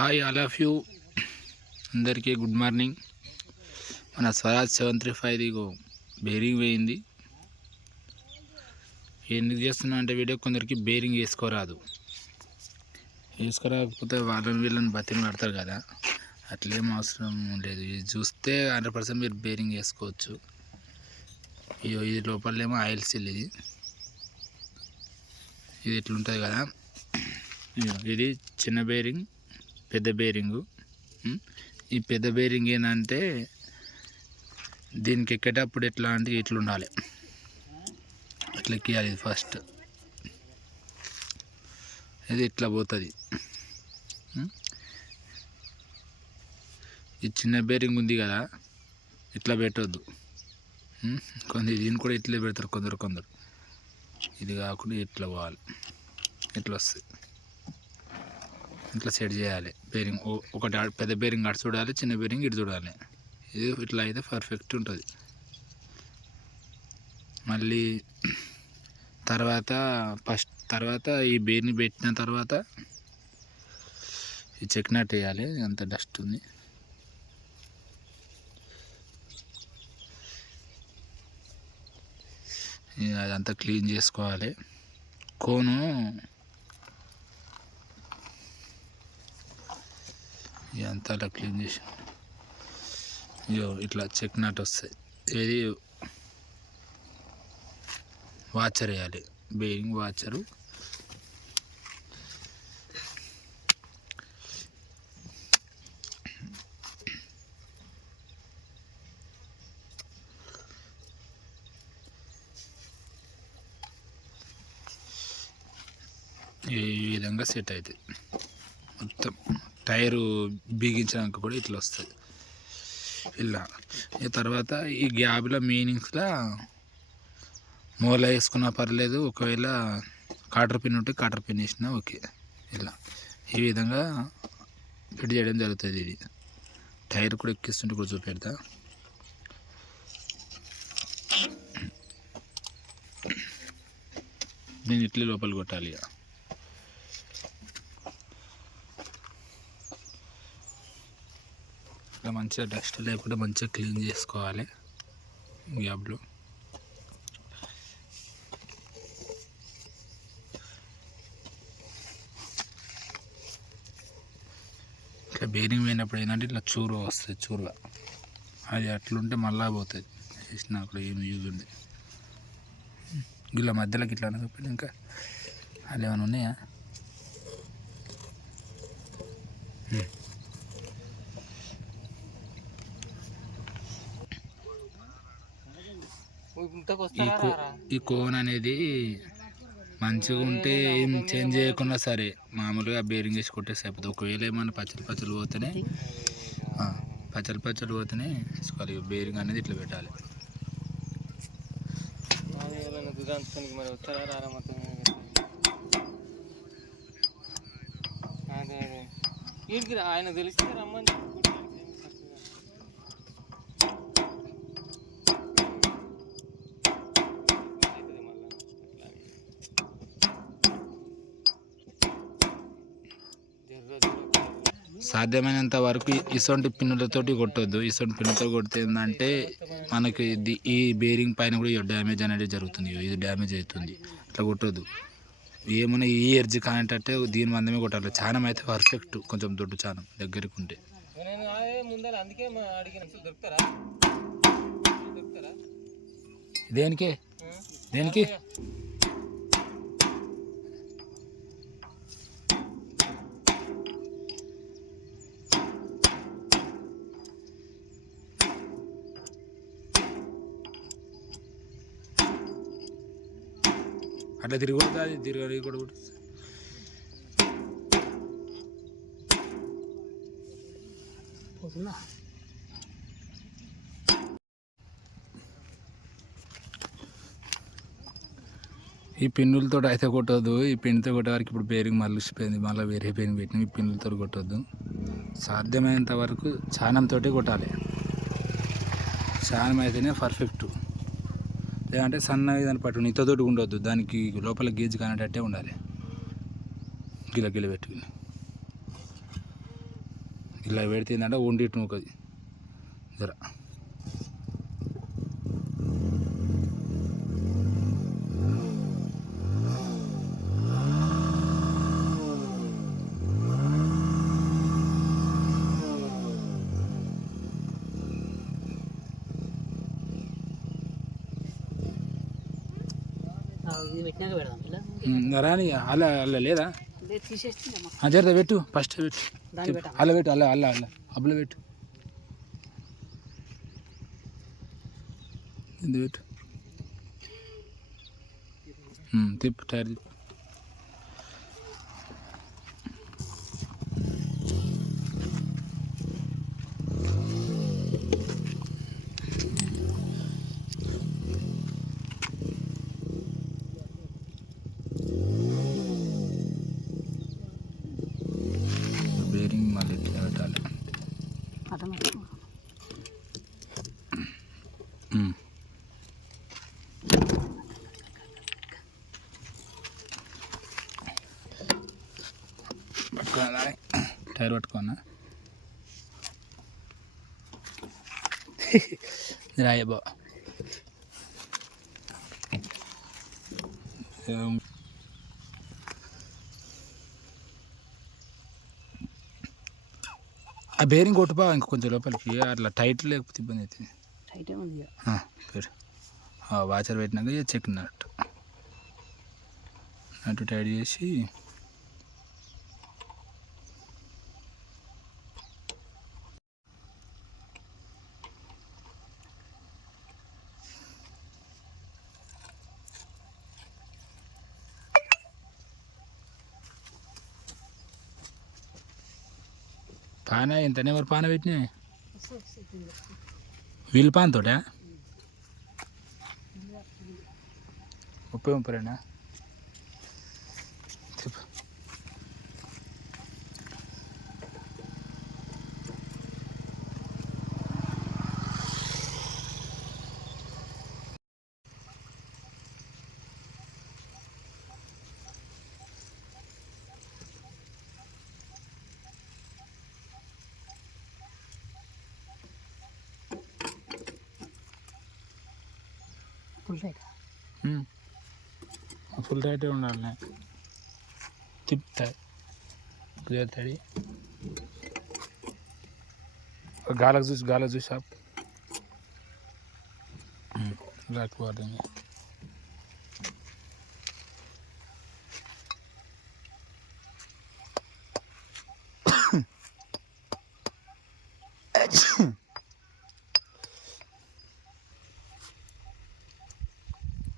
Hi all of you. అందరికీ good morning. మన Swaraj seven three five ఇగో బేరింగ్ వేయింది. ఎందుకు చేస్తున్నా అంటే వీడియో కొందరికి బేరింగ్ వేసుకోరాదు. వేసుకోరాకపోతే వాళ్ళని వీళ్ళని బతిని పడతారు కదా. అట్లేం అవసరం లేదు. ఇది చూస్తే హండ్రెడ్ పర్సెంట్ మీరు బేరింగ్ వేసుకోవచ్చు. ఇగో ఇది లోపలేమో ఆయిల్ సీల్ ఇది. ఇది ఇట్లుంటుంది కదా. ఇది చిన్న బేరింగ్. పెద్ద బేరింగు ఈ పెద్ద బేరింగ్ ఏంటంటే దీనికి ఎక్కేటప్పుడు ఎట్లా అంటే ఇట్లా ఉండాలి ఇట్లా ఎక్కియాలి ఫస్ట్ ఇది ఇట్లా పోతుంది? ఈ చిన్న బేరింగ్ ఉంది కదా ఇట్లా పెట్టొద్దు. ఉం? కొందరు దీన్ని కూడా ఇట్లే పెడతారు కొందరు కొందరు. ఇది కాకుండా ఇట్లా పోవాలి. ఇట్లా వస్తుంది ఇట్లా సెట్ చేయాలి. బేరింగ్ ఒకటి పెద్ద బేరింగ్ అటు చూడాలి చిన్న బేరింగ్ ఇటు చూడాలి. ఇది ఇట్లా అయితే పర్ఫెక్ట్ ఉంటుంది. మళ్ళీ తర్వాత ఫస్ట్ తర్వాత ఈ బేర్ని పెట్టిన తర్వాత ఈ చెక్ నట్ వేయాలి. అంత డస్ట్ ఉంది. అదంతా క్లీన్ చేసుకోవాలి. కోను ఇదంతా అలా క్లీన్ చేసి. ఇగో ఇట్లా చెక్ నాట్ వస్తాయి. ఏది? వాచర్ వేయాలి. Bearing washer. ఈ విధంగా సెట్ అవుతుంది మొత్తం. టైరు బిగించడానికి కూడా ఇట్లా వస్తుంది. ఇలా. తర్వాత ఈ గ్యాప్లో మీనింగ్స్లో మూల వేసుకున్నా పర్లేదు ఒకవేళ కాటర్ పిన్ ఉంటే కాటర్ పిన్ వేసినా ఓకే. ఇలా. ఈ విధంగా ఫిట్ చేయడం జరుగుతుంది ఇది. టైర్ కూడా ఎక్కిస్తుంటే కూడా చూపెడతా. నేను ఇట్లే లోపల కొట్టాలి ఇక. ఇట్లా మంచిగా డస్ట్ లేకుండా మంచిగా క్లీన్ చేసుకోవాలి గ్యాబ్లో ఇట్లా బేరింగ్ పోయినప్పుడు ఏంటంటే ఇట్లా చూరు వస్తుంది చూరుగా. అది అట్లుంటే మళ్ళా పోతుంది. చేసిన అక్కడ ఏమి యూజ్ ఉంది ఇలా మధ్యలోకి ఇట్లా అనకపోతే ఇంకా అది ఏమైనా ఉన్నాయా? ఈ కోన్ అనేది మంచిగా ఉంటే ఏం చేంజ్ చేయకుండా సరే. మామూలుగా బేరింగ్ వేసి కొట్టేసి అయిపోతుంది ఒకవేళ ఏమైనా పచ్చలు పచ్చలు పోతేనే పచ్చలు పచ్చలు పోతేనే వేసుకోవాలి. బేరింగ్ అనేది ఇట్లా పెట్టాలి. ఆయన తెలిస్తే రమ్మని సాధ్యమైనంత వరకు ఇసొంటి పిన్నులతోటి కొట్టొద్దు. ఇసొంటి పిన్నులతో కొడితే ఏంటంటే మనకి ఇది ఈ బేరింగ్ పైన కూడా డ్యామేజ్ అనేది జరుగుతుంది. ఇది డ్యామేజ్ అవుతుంది. ఇట్లా కొట్టొద్దు. ఏమైనా ఈ ఎర్జీ కానేటట్టే దీని మందమే కొట్టాలి. చానం అయితే పర్ఫెక్ట్. కొంచెం దొడ్డు చానం దగ్గరికి ఉంటే. నేను అదే అట్లా తిరుగుతుంది అది తిరగకూడదు పోతుందా? ఈ పిన్నులతో అయితే కొట్టద్దు. ఈ పిన్నుతో కొట్టే వరకు ఇప్పుడు బేరింగ్ మళ్ళీసిపోయింది మళ్ళీ వేరే బేరింగ్ పెట్టిన. ఈ పిన్నులతో కొట్టద్దు. సాధ్యమైనంత వరకు చానంతో కొట్టాలి. చానం అయితేనే పర్ఫెక్ట్ లేదంటే సన్న దాన్ని పట్టు ఇంతతోటి ఉండొద్దు. దానికి లోపల గేజ్ కానేటట్టే ఉండాలి. గిల గిల పెట్టుకుని. ఇలా పెడితే ఏంటంటే వండిట్టు ఒకది జర. రాని అలా అలా లేదా? లేదు తీసేస్తుందమ్మా ఆ, జర పెట్టు ఫస్ట్ పెట్టు. దాన్ని పెట్టాం అల్ల అల్ల అల్ల అబ్బులో పెట్టు. ఇది పెట్టు. తిప్పు టైర్ తిప్పు బేరింగ్ మళ్ళీ పెట్టాలి టైర్ పట్టుకోనా? రాయబో ఆ బేరింగ్ కొట్టుబా ఇంక కొంచెం లోపలికి అట్లా టైట్ లేకపోతే ఇబ్బంది అవుతుంది. టైటే ఉంది పేరు. వాచర్ పెట్టినాక చెక్ నట్టు. నట్టు టైట్ చేసి పాన? ఎంతనే మరి పాన పెట్టినా? వీళ్ళు పాన్ తోట? ముప్పై ముప్పై రెండా? Full tight full tight juice डालना है गालक जूस गालक जूस आप। हम्म, देंगे।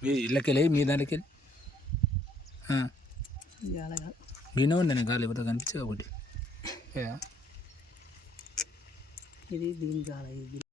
మీ ఇళ్ళకెళ్ళి మీ దానికి అలాగా వినే ఉండే గాలి ఎవరో కనిపించగా ఒకటి? ఇది దీని ఇది